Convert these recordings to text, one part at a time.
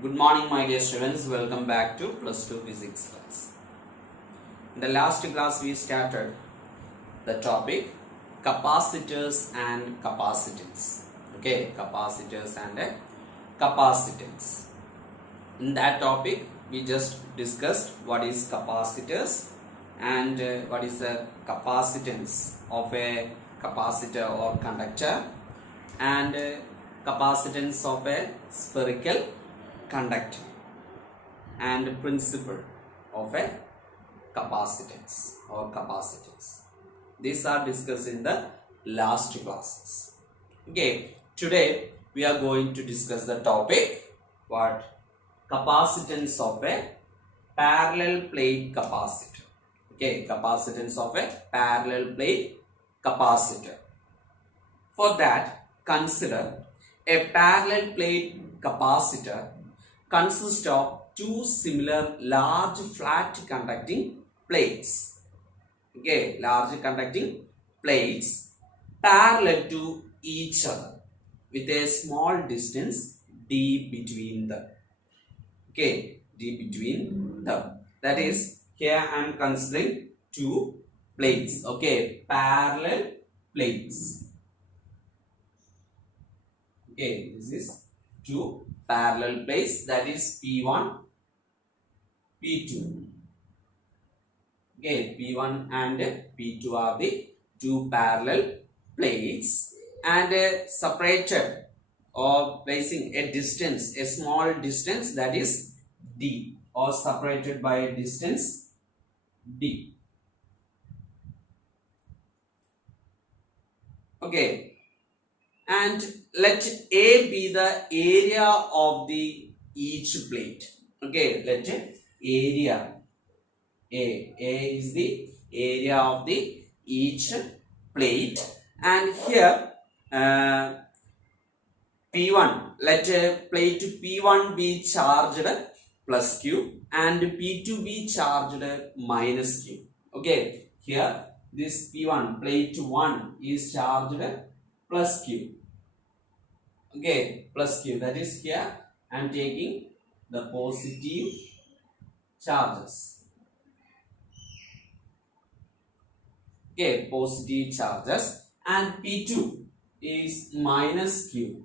Good morning, my dear students. Welcome back to plus 2 physics class. In the last class we started the topic capacitors and capacitance. Okay, capacitors and capacitance. In that topic we just discussed what is capacitors and what is the capacitance of a capacitor or conductor and capacitance of a spherical conductor and principle of a capacitance or capacitance. These are discussed in the last classes. Okay, today we are going to discuss the topic what capacitance of a parallel plate capacitor. Okay, capacitance of a parallel plate capacitor. For that, consider a parallel plate capacitor consists of two similar large flat conducting plates. Okay, large conducting plates parallel to each other with a small distance d between them. Okay, d between them. That is, here I am considering two plates. Okay, parallel plates. Okay, this is two parallel plates, that is P1, P2. Okay, P1 and P2 are the two parallel plates and separated or placing a distance, a small distance, that is D, or separated by a distance D. Okay, and let A be the area of the each plate. Okay, let area A is the area of the each plate, and here P1, let plate P1 be charged plus Q and P2 be charged minus Q. Okay, here this P1 plate 1 is charged plus Q. Okay, plus Q, that is here I am taking the positive charges. Okay, positive charges, and P2 is minus Q.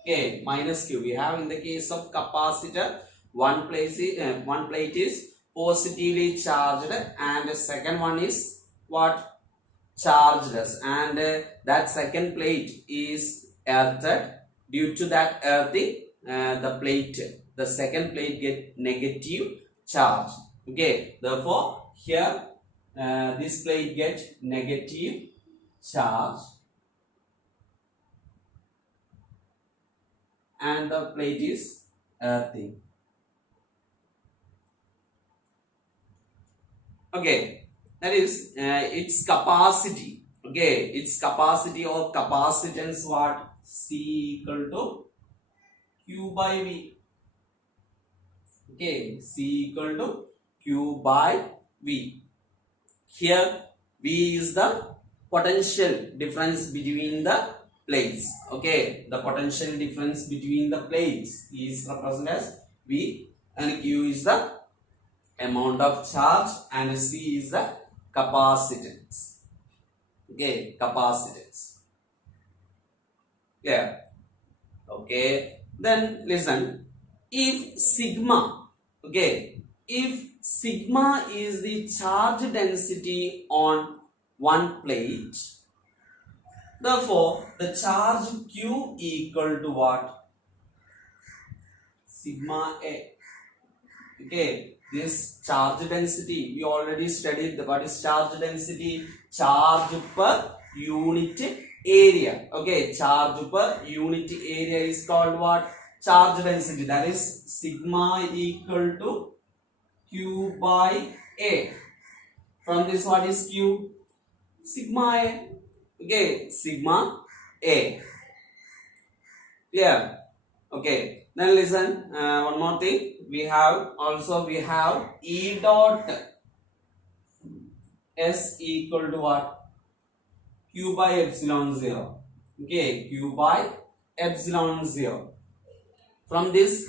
Okay, minus Q. We have in the case of capacitor, one plate is positively charged and the second one is what? Chargeless, and that second plate is earthed. Due to that earthing, the second plate get negative charge. Okay, therefore here this plate get negative charge and the plate is earthing. Okay, that is its capacity. Okay, its capacity or capacitance what? C equal to Q by V. Okay, C equal to Q by V. Here V is the potential difference between the plates. Okay, the potential difference between the plates is represented as V, and Q is the amount of charge and C is the capacitance. Okay, capacitance. Yeah. Okay, then listen, if sigma, okay, if sigma is the charge density on one plate, therefore the charge Q equal to what? Sigma A. Okay, this charge density, we already studied what is charge density? Charge per unit area. Okay, charge per unit area is called what? Charge density, that is sigma equal to Q by A. From this, what is Q? Sigma A. Okay, sigma A. Yeah. Okay, then listen, one more thing, we have E dot S equal to what? Q by epsilon 0. Okay, Q by epsilon 0. From this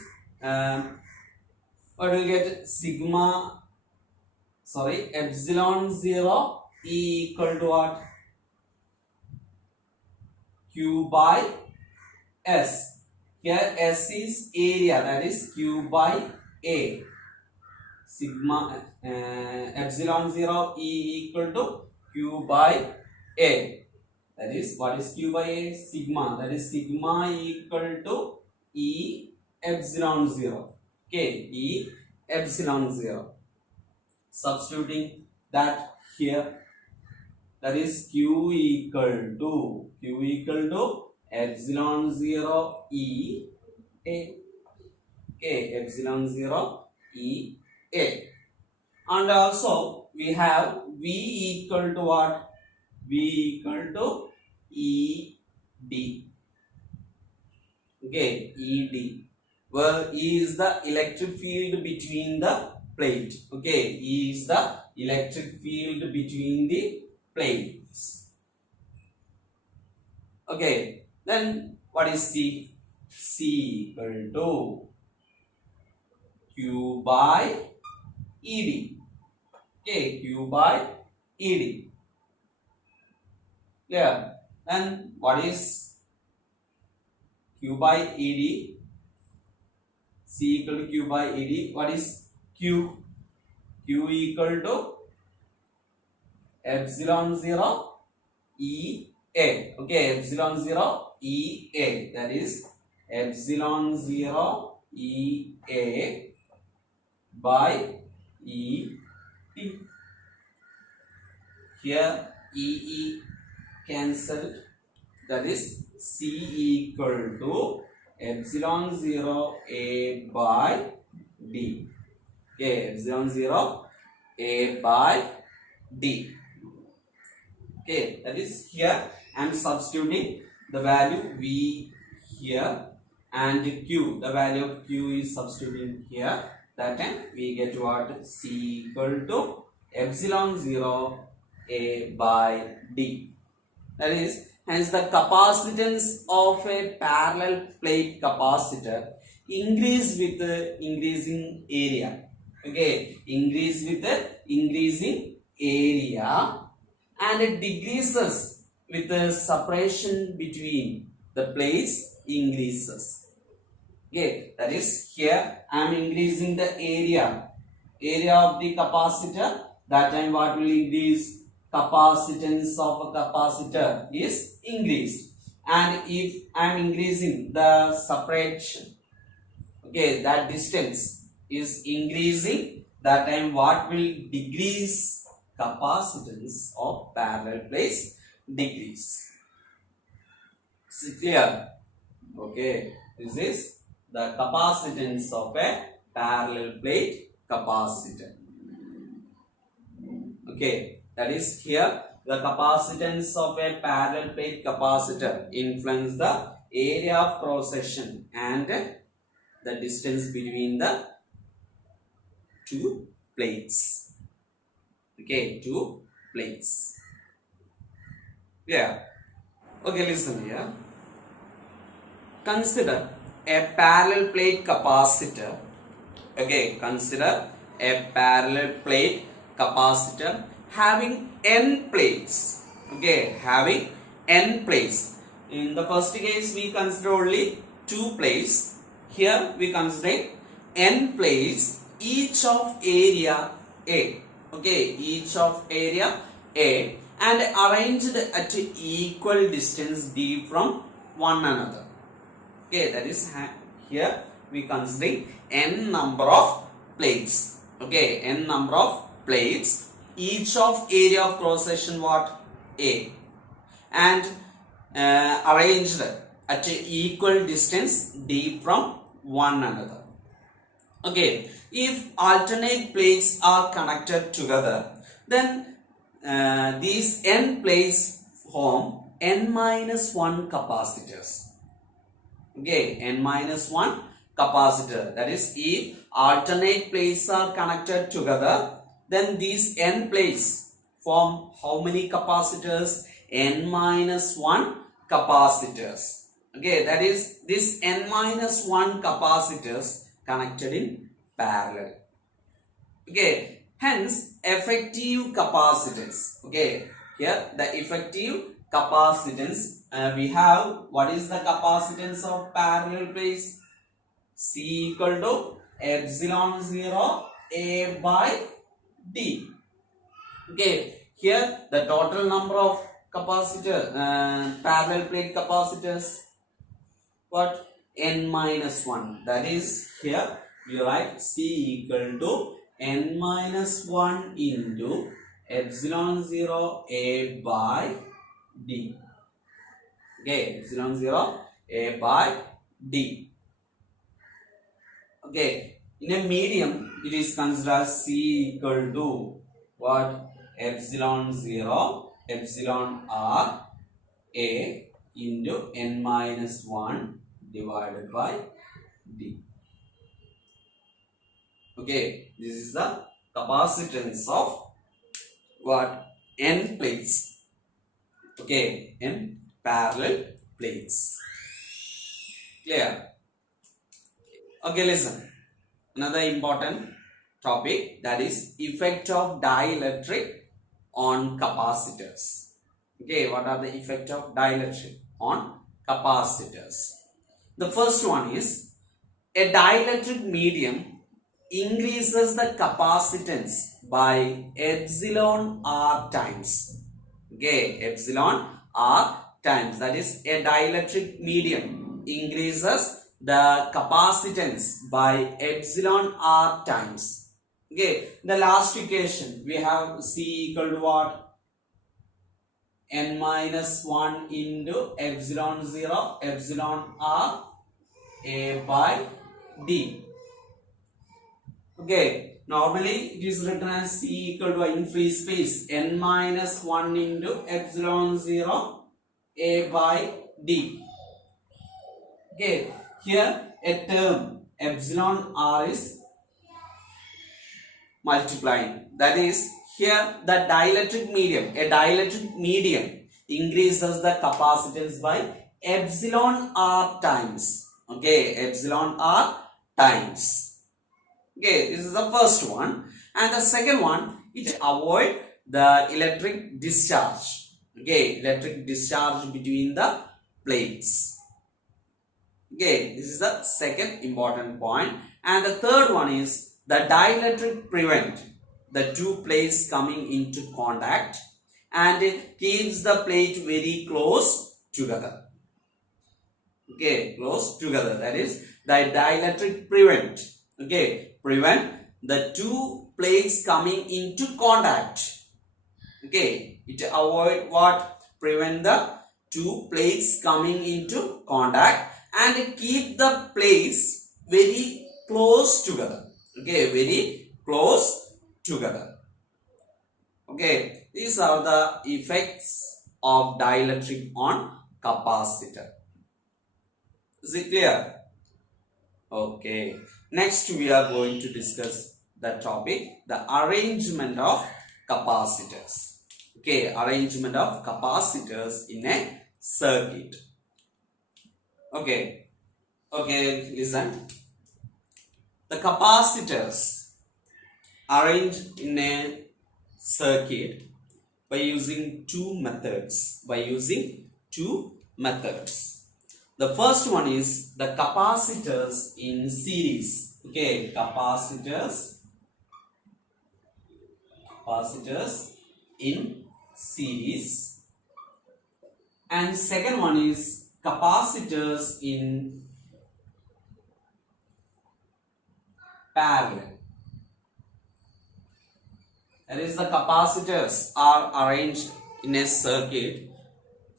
what do we get? Epsilon 0 E equal to what? Q by S. Here S is area, that is Q by A. Epsilon 0 E equal to Q by A. That is, what is Q by A? Sigma. That is sigma equal to E epsilon 0. Okay, E epsilon 0. Substituting that here, that is Q equal to epsilon 0 E A. Okay, epsilon 0 E A. And also we have V equal to what? V equal to E D. Okay, E D, where E is the electric field between the plate. Okay, E is the electric field between the plates. Okay, then what is C? C equal to Q by ED. Okay, Q by ED. Clear? Then what is Q by ED? C equal to Q by ED. What is Q? Q equal to epsilon 0 E A. Okay, epsilon 0 E A. That is epsilon 0 E A by E T. Here E cancelled. That is C equal to epsilon 0 A by D. Okay, epsilon 0 A by D. Okay, that is here I am substituting the value V here and Q. The value of Q is substituting here. That time we get what? C equal to epsilon 0 A by D. That is, hence the capacitance of a parallel plate capacitor increase with the increasing area. Okay, increase with the increasing area, and it decreases with the separation between the plates increases. Okay, that is here I am increasing the area of the capacitor. That time what will increase? Capacitance of a capacitor is increased. And if I am increasing the separation, okay, that distance is increasing, that time what will decrease? Capacitance of parallel plates decrease. Is it clear? Okay, this is the capacitance of a parallel plate capacitor. Okay, that is here the capacitance of a parallel plate capacitor influence the area of cross section and the distance between the two plates. Okay, two plates. Yeah. Okay, listen here. Consider a parallel plate capacitor. Okay, consider a parallel plate capacitor having n plates. Okay, having n plates. In the first case we consider only 2 plates. Here we consider n plates, each of area A. Okay, each of area A, and arranged at equal distance D from one another. Okay, that is here we consider n number of plates. Okay, n number of plates, each of area of cross section what? A, and arranged at equal distance D from one another. Okay, if alternate plates are connected together, then these n plates form n minus 1 capacitors. Okay, n minus 1 capacitor. That is, if alternate plates are connected together, then these n plates form how many capacitors? N minus 1 capacitors. Okay, that is, this n minus 1 capacitors connected in parallel. Okay, hence effective capacitance. Okay, here the effective capacitance, we have, what is the capacitance of parallel plates? C equal to epsilon 0 A by D. Okay, here the total number of capacitor, parallel plate capacitors, what? N minus 1. That is, here you write C equal to N minus 1 into epsilon 0 A by D. Okay, epsilon 0 A by D. Okay, in a medium, it is considered C equal to what? Epsilon 0 epsilon R A into N minus 1 divided by D. Okay, this is the capacitance of what? N plates. Okay, N parallel plates. Clear? Okay, listen. Another important topic, that is effect of dielectric on capacitors. Okay, what are the effect of dielectric on capacitors? The first one is, a dielectric medium increases the capacitance by epsilon R times. Okay, epsilon R times. That is, a dielectric medium increases the capacitance by epsilon R times. Okay, the last equation we have C equal to what? N minus 1 into epsilon 0 epsilon R A by D. Okay, normally it is written as C equal to, in free space, N minus 1 into epsilon 0 A by D. Okay, here a term epsilon R is multiplying. That is, here the dielectric medium, a dielectric medium increases the capacitance by epsilon R times. Okay, epsilon R times. Okay, this is the first one. And the second one, it avoid the electric discharge. Okay, electric discharge between the plates. Okay, this is the second important point. And the third one is, the dielectric prevent the two plates coming into contact and it keeps the plate very close together. Okay, close together. That is, the dielectric prevent. Okay, prevent the two plates coming into contact. Okay, it avoid what? Prevent the two plates coming into contact and keep the plates very close together. Okay, very close together. Okay, these are the effects of dielectric on capacitor. Is it clear? Okay, next we are going to discuss the topic, the arrangement of capacitors. Okay, arrangement of capacitors in a circuit. Okay, listen. The capacitors arranged in a circuit by using two methods. The first one is the capacitors in series. Okay, capacitors in series. And second one is capacitors in parallel. That is, the capacitors are arranged in a circuit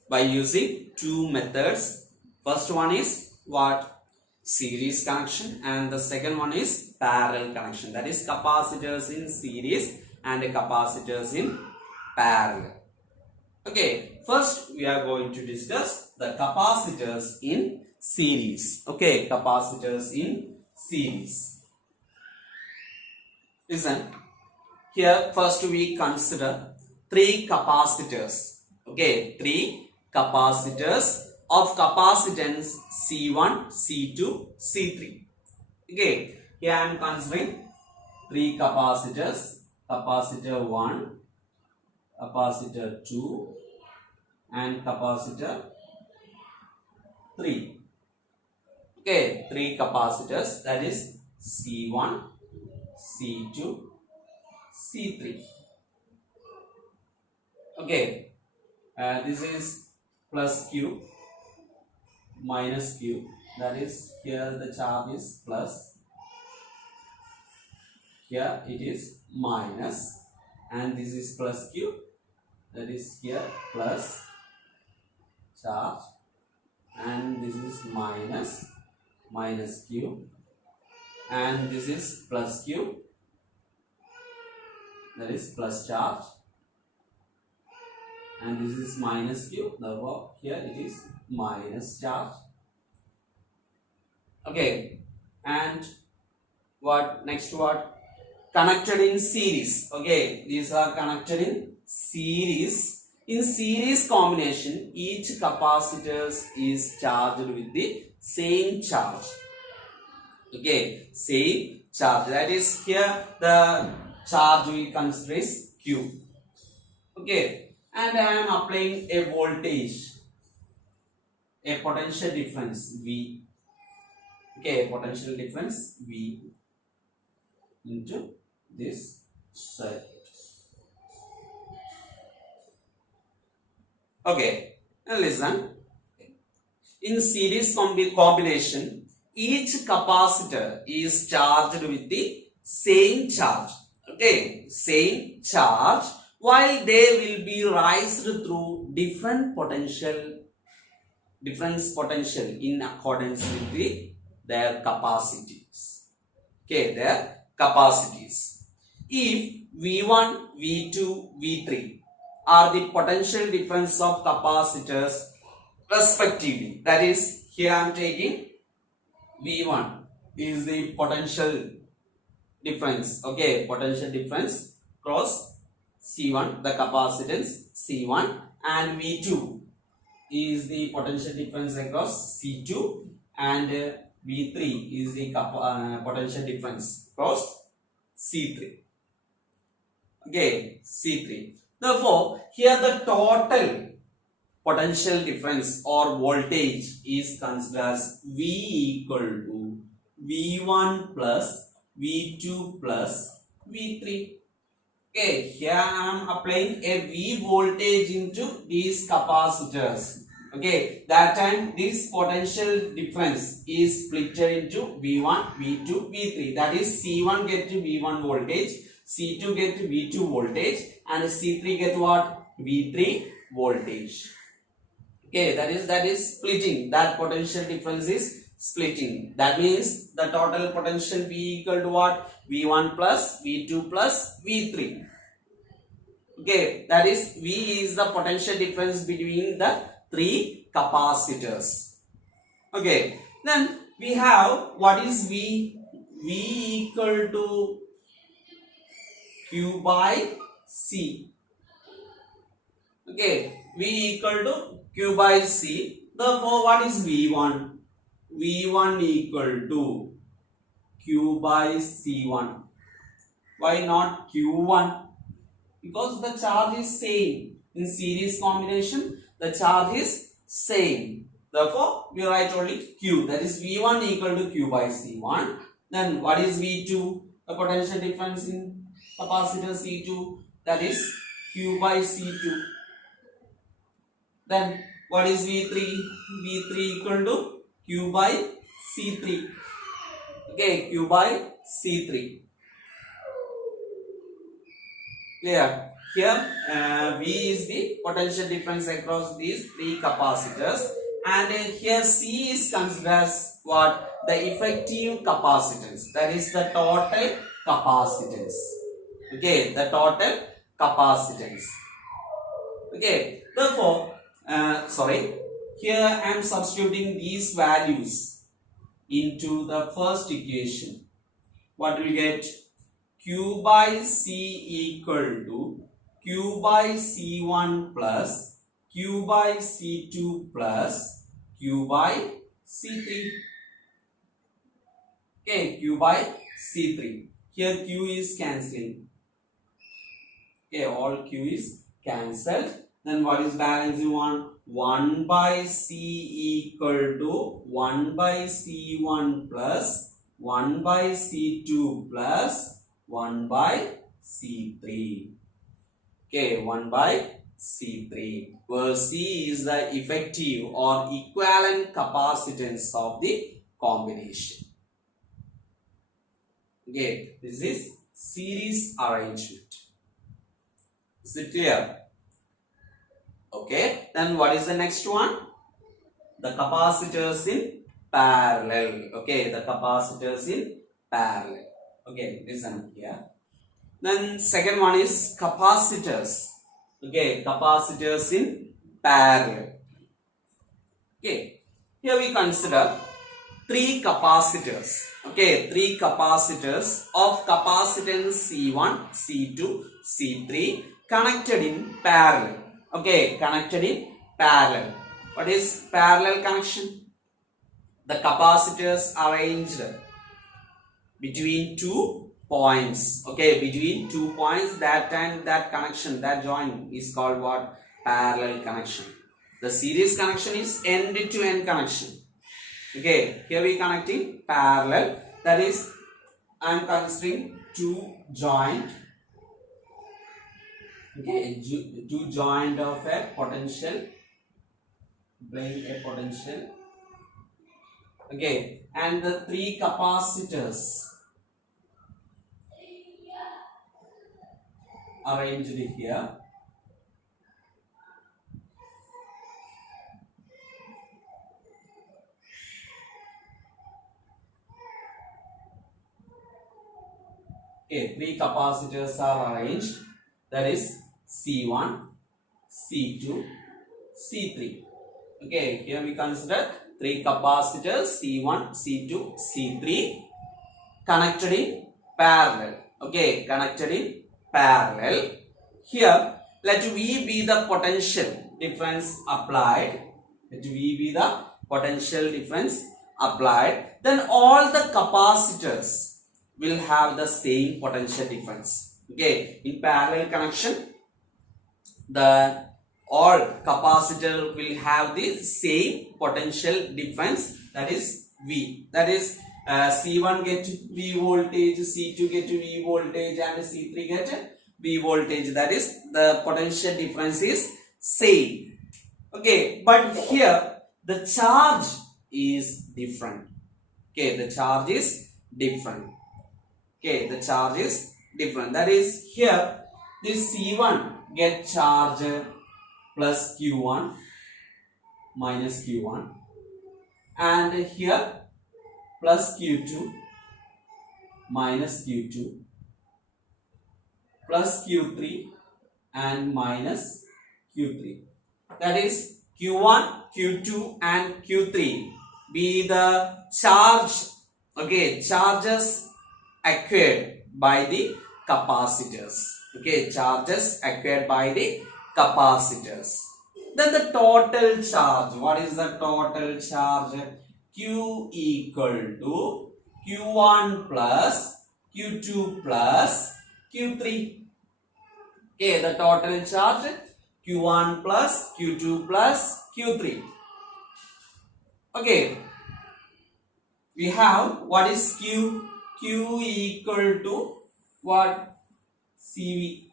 by using two methods. First one is what? Series connection, and the second one is parallel connection. That is, capacitors in series and capacitors in parallel. Okay, first we are going to discuss the capacitors in series. Okay, capacitors in series. Listen, here first we consider three capacitors. Okay, three capacitors of capacitance C1, C2, C3. Okay, here I am considering three capacitors, capacitor 1, capacitor 2 and capacitor 3. Okay, three capacitors, that is C1, C2, C3. Okay, this is plus Q, minus Q, that is here the charge is plus, here it is minus, and this is plus Q, that is here plus charge, and this is minus Q, and this is plus Q, that is plus charge, and this is minus Q, therefore here it is minus charge. Okay, and what next, what connected in series. Okay, these are connected in series. In series combination, each capacitor is charged with the same charge. Okay, same charge, that is here the charge we consider is Q. Okay, and I am applying a voltage, a potential difference V. Okay, potential difference V into this circuit. Okay, now listen. In series combination, each capacitor is charged with the same charge. Okay, same charge, while they will be raised through different potential in accordance with their capacities. Okay, their capacities. If V1, V2, V3 are the potential difference of capacitors respectively, that is here I am taking V1 is the potential difference. Okay, potential difference cross C1, the capacitance C1, and V2 is the potential difference across C2, and V3 is the potential difference across C3. Okay, C3. Therefore, here the total potential difference or voltage is considered as V equal to V1 plus V2 plus V3. Okay, here I am applying a V voltage into these capacitors. Okay, that time this potential difference is split into V1, V2, V3. That is C1 get to V1 voltage, C2 get to V2 voltage, and C3 get what? V3 voltage. Okay, that is splitting. That potential difference is splitting. That means the total potential V equal to what? V1 plus V2 plus V3. Okay, that is V is the potential difference between the three capacitors. Okay, then we have what is V? V equal to Q by C. Okay, V equal to Q by C. Therefore, what is V1? V1 equal to Q by C1. Why not Q1? Because the charge is same. In series combination, the charge is same. Therefore, we write only Q. That is V1 equal to Q by C1. Then what is V2? The potential difference in capacitor C2. That is Q by C2. Then what is V3? V3 equal to Q by C3. Okay, Q by C3. Clear? Here V is the potential difference across these three capacitors, and here C is considered as what? The effective capacitance. That is the total capacitance. Okay, the total capacitance. Okay, therefore, here I am substituting these values into the first equation. What will get? Q by C equal to Q by C1 plus Q by C2 plus Q by C3. Okay, Q by C3. Here Q is cancelling. Okay, all Q is cancelled. Then what is balancing one? 1 by C equal to 1 by C1 plus 1 by C2 plus 1 by C3. Okay, 1 by C3, where C is the effective or equivalent capacitance of the combination. Okay, this is series arrangement. Is it clear? Okay, then what is the next one? The capacitors in parallel. Okay, the capacitors in parallel. Okay, listen here. Then second one is capacitors. Okay, capacitors in parallel. Okay, here we consider three capacitors. Okay, three capacitors of capacitance C1, C2, C3 connected in parallel. Okay, connected in parallel. What is parallel connection? The capacitors arranged between 2 points. Okay, between 2 points, that time that connection, that join is called what? Parallel connection. The series connection is end to end connection. Okay, here we connecting parallel. That is, I am considering two joint. Okay, two joint of a potential. Bring a potential. Okay, and the three capacitors arranged here. Okay, three capacitors are arranged. That is C1, C2, C3. Okay, here we consider three capacitors C1, C2, C3 connected in parallel. Okay, connected in parallel. Here, let V be the potential difference applied. Let V be the potential difference applied. Then all the capacitors will have the same potential difference. Okay, in parallel connection, the all capacitor will have the same potential difference, that is V. That is C1 get V voltage, C2 get V voltage, and C3 get V voltage. That is, the potential difference is same. Okay, but here the charge is different. Okay, the charge is different. Okay, the charge is different. That is, here this C1 get charge plus Q1 minus Q1, and here plus Q2 minus Q2 plus Q3 and minus Q3. That is, Q1, Q2 and Q3 be the charge. Okay, charges acquired by the capacitors. Okay, charges acquired by the capacitors. Then the total charge. What is the total charge? Q equal to Q1 plus Q2 plus Q3. Okay, the total charge Q1 plus Q2 plus Q3. Okay, we have what is Q? Q equal to what? CV.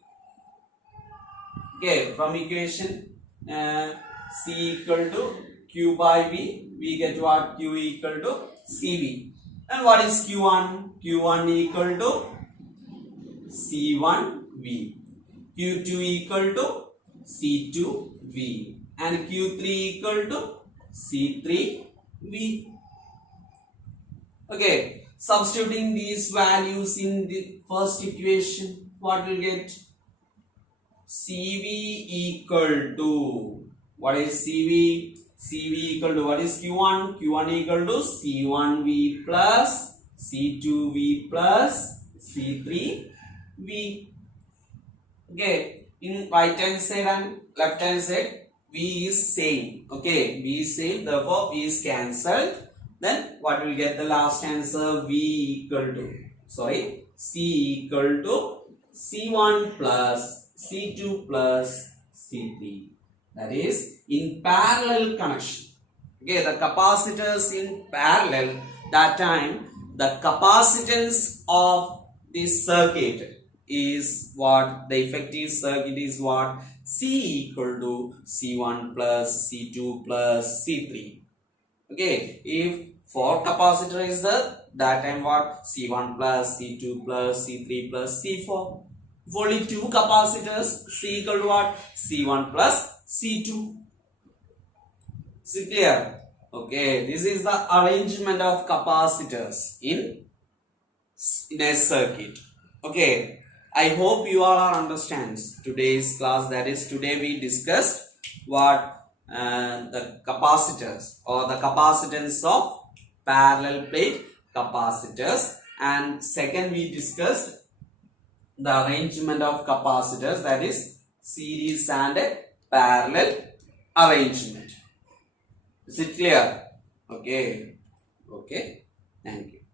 Okay, from equation C equal to Q by V, we get what? Q equal to CV. And what is Q1? Q1 equal to C1V. Q2 equal to C2V. And Q3 equal to C3V. Okay, substituting these values in the first equation, what will get? CV equal to, what is CV? CV equal to, what is Q1? Q1 equal to C1V plus C2V plus C3V. Okay, in right hand side and left hand side, V is same. Okay, V is same, therefore V is cancelled. Then what will get the last answer? C equal to C1 plus C2 plus C3. That is in parallel connection. Okay, the capacitors in parallel, that time the capacitance of this circuit is what? The effective circuit is what? C equal to C1 plus C2 plus C3. Okay, if 4 capacitor is there, that time what? C1 plus C2 plus C3 plus C4. If only 2 capacitors, C equal to what? C1 plus C2. Is it clear? Okay, this is the arrangement of capacitors in a circuit. Okay, I hope you all are understands today's class. That is, today we discussed what the capacitors or the capacitance of parallel plate capacitors, and second we discussed the arrangement of capacitors, that is series and parallel arrangement. Is it clear? Okay. Thank you.